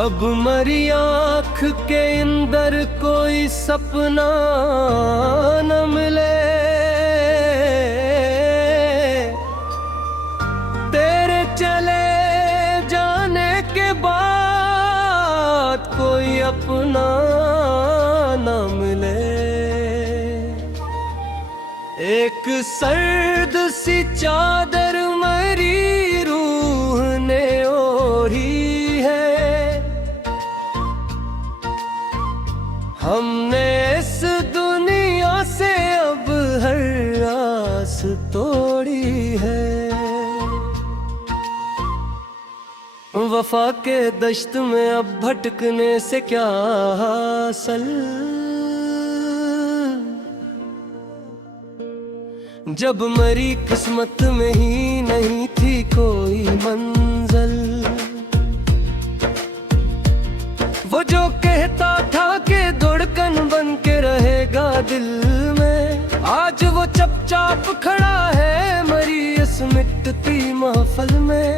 अब मरी आँख के अंदर कोई सपना न मिले, तेरे चले जाने के बाद कोई अपना न मिले। एक सर्द सी चादर मरी रूह ने ओढ़ी है, हमने इस दुनिया से अब हर आस तोड़ी है। वफा के दश्त में अब भटकने से क्या हासिल, जब मरी किस्मत में ही नहीं थी कोई मंजिल। वो जो कहता था कि धड़कन बन के रहेगा दिल में, आज वो चुपचाप खड़ा है मरी इस मिटती महफिल में।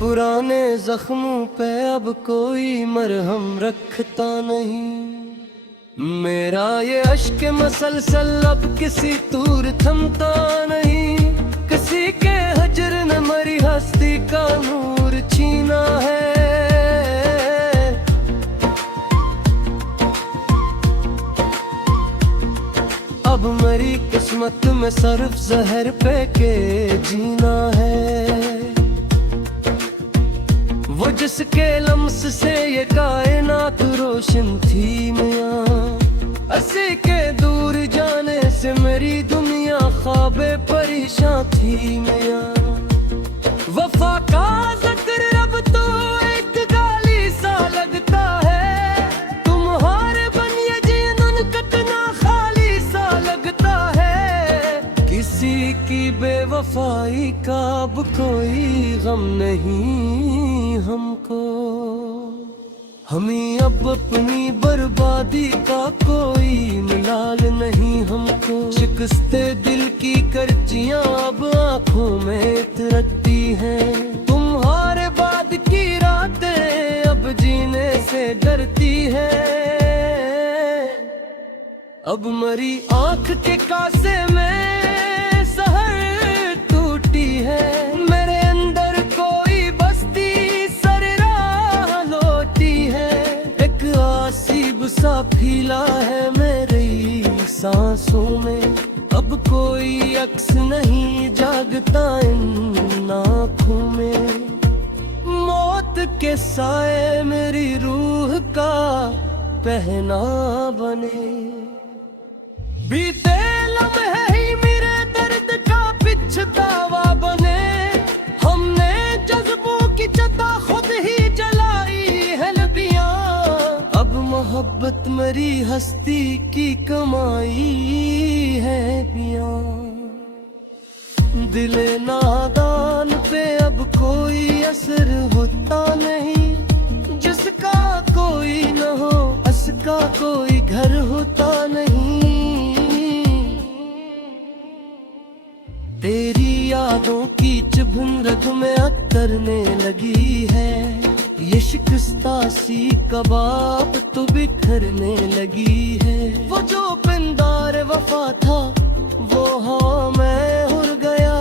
पुराने जख्मों पे अब कोई मरहम रखता नहीं, मेरा ये अश्क मसलसल अब किसी तूर थमता नहीं। किसी के हजर ने मरी हस्ती का नूर छीना है, अब मरी किस्मत में सिर्फ जहर पे के जीना है। वो जिसके लम्स से ये कायनात रोशन थी मियाँ, अस्सी के दूर जाने से मेरी दुनिया ख्वाबे परेशान थी मियाँ। वफा का जिक्र अब तो एक गाली सा लगता है, तुम्हारे बन ये जीवन कतना खाली सा लगता है। किसी की बेवफाई का अब कोई गम नहीं हमको, हमें अब अपनी बर्बादी का कोई मलाल नहीं हमको। शिकस्ते दिल की करचियां अब आंखों में तरकती हैं, तुम्हारे बाद की रातें अब जीने से डरती हैं। अब मरी आंख के कासे में सहर टूटी है, मेरे अंदर कोई बस्ती सर राह लोटी है। एक आसीब सा फीला है मेरी सांसों में, अब कोई अक्स नहीं जागता इन आँखों में। मौत के साए मेरी रूह का पहना बने, बीते लम्हे ही मेरे दर्द का पिछतावा बने। हमने जज्बों की चता खुद ही जलाई है लबियां, अब मोहब्बत मेरी हस्ती की कमाई है पियां। दिले नादान पे अब कोई असर होता नहीं, जिसका कोई न हो उसका कोई घर होता नहीं। तेरी यादों की चुभन रग में अतरने लगी है, ये शिकस्ता सी कबाब तो बिखरने लगी है। वो जो पिंदार वफा था वो हाँ मैं उड़ गया,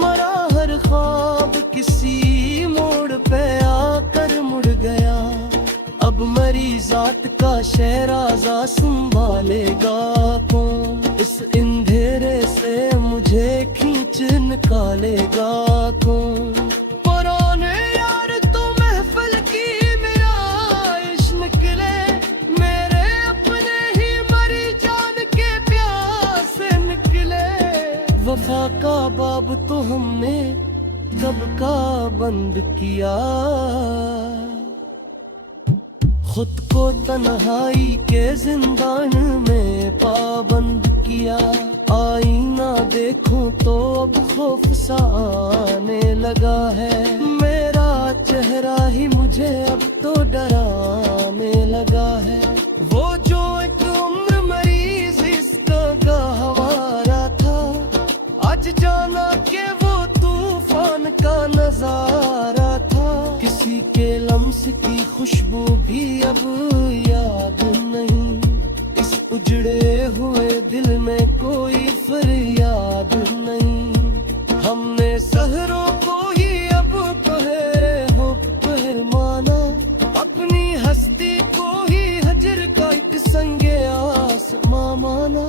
मरा हर ख्वाब किसी मोड़ पे आकर मुड़ गया। अब मरी जात का शहराजा संभालेगा कौन, इस अंधेरे से मुझे खींच निकालेगा कौन। पुराने यार तो महफिल की मेरा इश्क निकले, मेरे अपने ही मरी जान के प्यास से निकले। वफा का बाब तो हमने कब का बंद किया, खुद को तन्हाई के जिंदान में पाबंद किया। आईना देखूं तो अब खौफ सा आने लगा है, मेरा चेहरा ही मुझे अब तो डराने लगा है। वो जो एक उम्र मरीज इसका गहवारा था, आज जाना के वो तूफान का नजारा था। किसी के लम्स की खुशबू खुशबू भी अब याद नहीं, इस उजड़े हुए दिल में कोई फरियाद नहीं। हमने सहरों को ही अब पहरे हो पहर माना, अपनी हस्ती को ही हजर का एक संगे आसमां माना।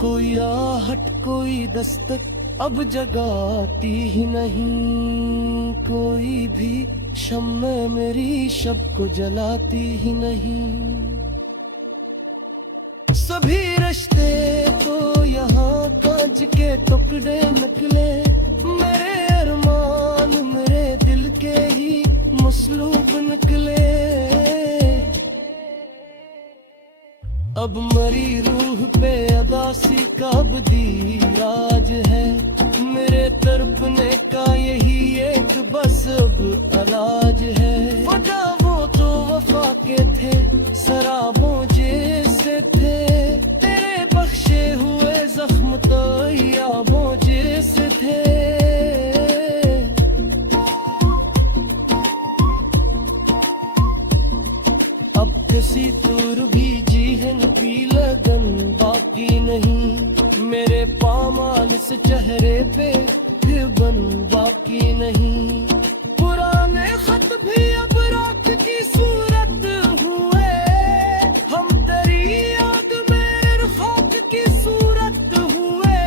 कोई आहट कोई दस्तक अब जगाती ही नहीं, कोई भी शम्मे मेरी शब को जलाती ही नहीं। सभी रिश्ते तो यहाँ कांच के टुकड़े निकले, मेरे अरमान मेरे दिल के ही मसलूब निकले। अब मरी रूह पे अदासी का बदी राज है, मेरे तड़पने का यही एक बस अब इलाज है। वजह वो तो वफा के थे, शराबों जैसे थे, तेरे बख्शे हुए जख्म तो याबों जैसे थे। अब किसी दूर भी जीहन की लगन बाकी नहीं, मेरे पामाल इस चेहरे पे बन बाकी नहीं। पुराने खत भी अब राख की सूरत हुए, हम तेरी याद में खाक की सूरत हुए।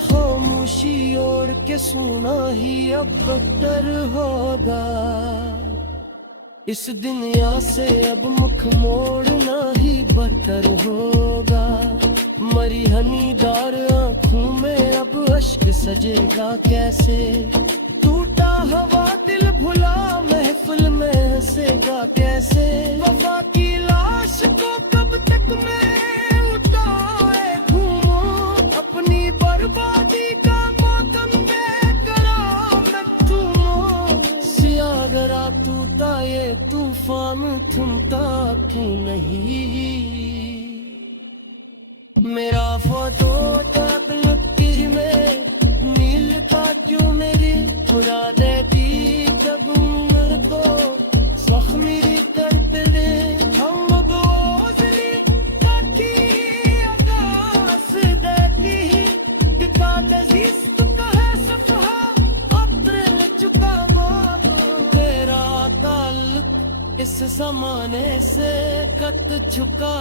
खामोशी ओढ़ के सुना ही अब बदतर होगा, इस दुनिया से अब मुख मोड़ना ही बदतर होगा। मरी हनीदार आँखों में अब अश्क सजेगा कैसे, टूटा हवा दिल भुला महफिल में हंसेगा कैसे। वफा की लाश को कब तक मैं उठाए घूमूं, अपनी बर्बादी का मातम बेकरार मैं चूमूं। सियागरा टूटा ये तूफान थमता क्यों नहीं, मेरा फोटो तकलीफ में मिलता क्यों नहीं। खुदा देती कब उम्र को जख्मी तड़प दे, हम बोझली ताकि आकाश देती टिका दजीज का है सफहा अतर चुका बात। तेरा ताल्लुक इस जमाने से कट चुका।